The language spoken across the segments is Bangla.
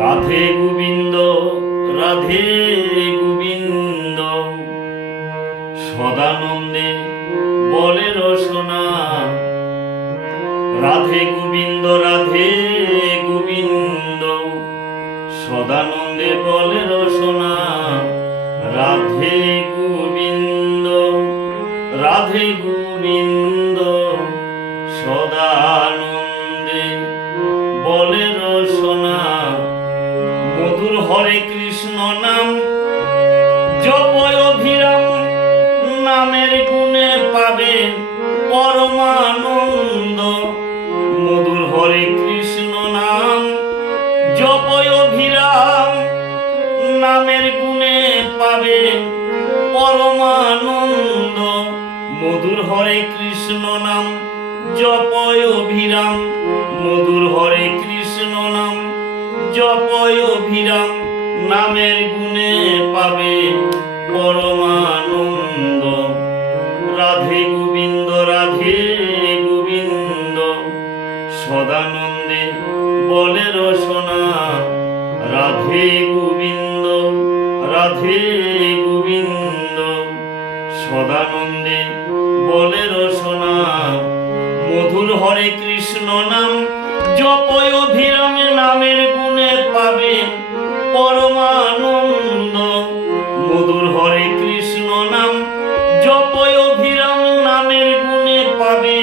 রাধে গোবিন্দ রাধে গোবিন্দ সদানন্দে বলে রসনা। রাধে গোবিন্দ রাধে গোবিন্দ সদানন্দে বলে রসনা। রাধে গোবিন্দ রাধে গোবিন্দ সদানন্দে বলে রসনা। মধুর হরে কৃষ্ণ নাম জপয় অভিরাম, নামের গুণে পাবে পরমানন্দ। মধুর হরে কৃষ্ণ নাম জপয় অভিরাম, নামের গুণে পাবে পরমানন্দ। মধুর হরে কৃষ্ণ নাম জপয় অভিরাম, মধুর হরে কৃষ্ণ নাম জপয় অভিরাম, নামের গুণে পাবে পরমানন্দ। রাধে গোবিন্দ রাধে গোবিন্দ সদানন্দে বলে রসনা। রাধে গোবিন্দ রাধে গোবিন্দ সদানন্দে বলে রসনা। মধুর হরে কৃষ্ণ নাম জপয় অভিরাম, নামের গুণে পাবে পরমানন্দ। মধুর হরে কৃষ্ণ নাম জপয় অভিরাম, নামের গুণে পাবে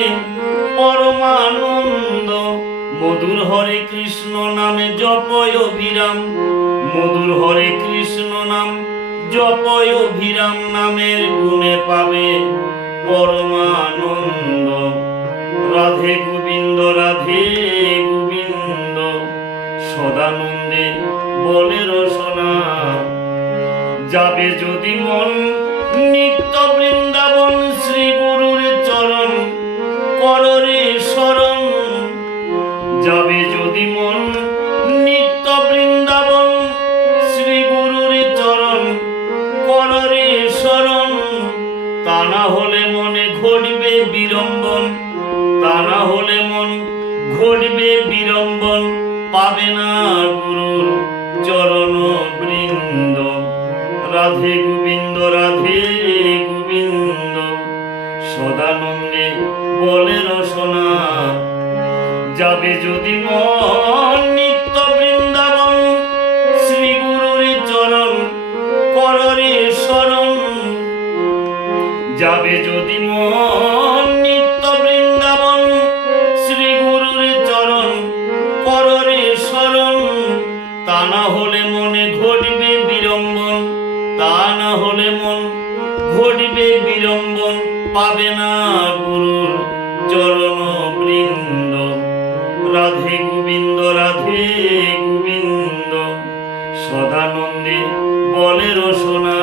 পরমানন্দ। মধুর হরে কৃষ্ণ নামে জপয় অভিরাম, মধুর হরে কৃষ্ণ নাম জপয় অভিরাম, নামের গুণে পাবে পরমানন্দ। রাধে গোবিন্দ রাধে গোবিন্দ সদানন্দে বলে রসনা। যাবে যদি মন নিত্য বৃন্দাবন, শ্রী গুরুর চরণ কররে শরণ। যাবে যদি মন নিত্য বৃন্দাবন, শ্রী গুরুর চরণ কররে শরণ। তা না হলে মনে ঘটবে বিড়ম্বন, তা না হলে মন ঘটবে বিড়ম্বন, পাবে না গুরুর চরণ বৃন্দ। রাধে গোবিন্দ রাধে গোবিন্দ সদানন্দে বলে রসনা। যাবে যদি মন নিত্য বৃন্দাবন, শ্রী গুরুর চরণ কররে শরণ। যাবে যদি মন নিত্য বৃন্দাবন, শ্রী গুরুর চরণ কররে শরণ। তা না হলে মনে ঘটবে বিড়ম্বন, তা না হলে মন ঘটবে বিড়ম্বন, পাবে না গুরুর চরণ বৃন্দ। রাধে গোবিন্দ রাধে গোবিন্দ সদানন্দে বলে রসনা।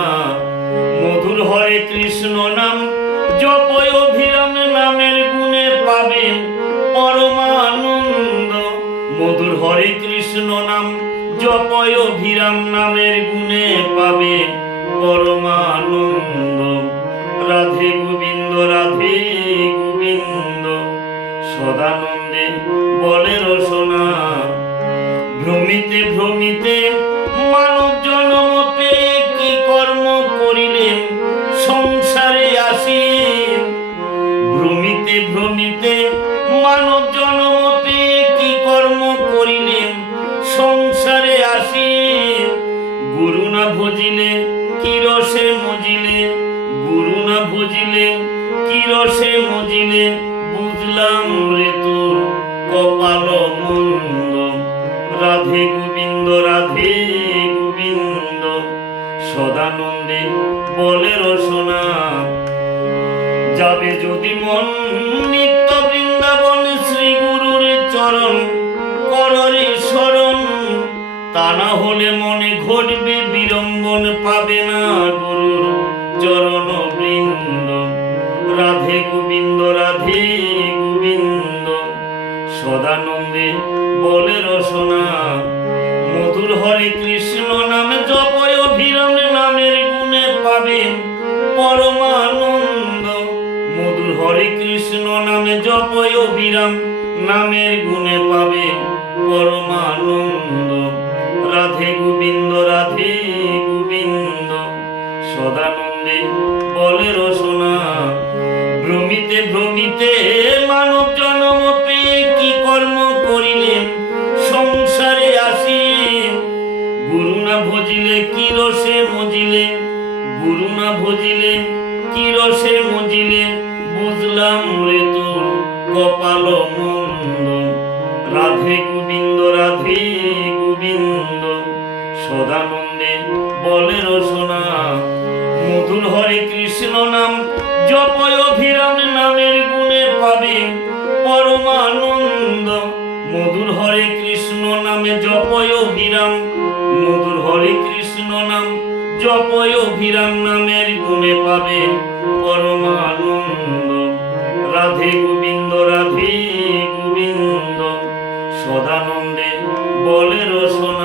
মধুর হরে কৃষ্ণ নাম জপয় অভিরাম, নামের গুণে পাবে পরমানন্দ। মধুর হরে কৃষ্ণ নাম জপয় অভিরাম, নামের গুণে পাবে পরমানন্দ। রাধে গোবিন্দ রাধে গোবিন্দ সদানন্দে বলে রসনা। ভ্রমিতে ভ্রমিতে মানব জন্ম পেয়ে কি কর্ম করিলেন সংসারে আসি। ভ্রমিতে ভ্রমিতে মানব জন্ম পেয়ে কি কর্ম করিলেন সংসারে আসি। গুরু না ভজিলে কি রসে মজিলে, গুরু না ভজিলে কি রসে মজিলে, বুঝলাম রে তোর কপাল মন্দ। রাধে গোবিন্দ রাধে গোবিন্দ সদানন্দে বলে রসনা। যাবে যদি মন নিত্য বৃন্দাবন, শ্রী গুরুর চরণ কররে শরণ। তা না হলে মনে ঘটবে বিড়ম্বন, পাবে না গুরুর চরণ বৃন্দ। রাধে গোবিন্দ রাধে গোবিন্দ সদানন্দে বলে রসনা। মধুর হরে কৃষ্ণ নাম জপয় অভিরাম, নামের গুণে পাবে পরমানন্দ। মধুর হরে কৃষ্ণ নামে জপয় অভিরাম, নামের গুণে পাবে পরমানন্দ। মধু না ভজিলে কি রসে মজিলে বুঝলাম রে তোর কপাল মন্দ। রাধে গোবিন্দ রাধে গোবিন্দ সদানন্দে বলে রসনা। মধুর হরে কৃষ্ণ নাম জপয় অভিরাম নামের গুণে পাবে পরমানন্দ। মধুর হরে কৃষ্ণ নামে জপয় অভিরাম, মধুর হরে কৃষ্ণ নাম জপয় অভিরাম নামের গুণে পাবে পরমানন্দ। রাধে গোবিন্দ রাধে গোবিন্দ সদানন্দে বলে রসনা।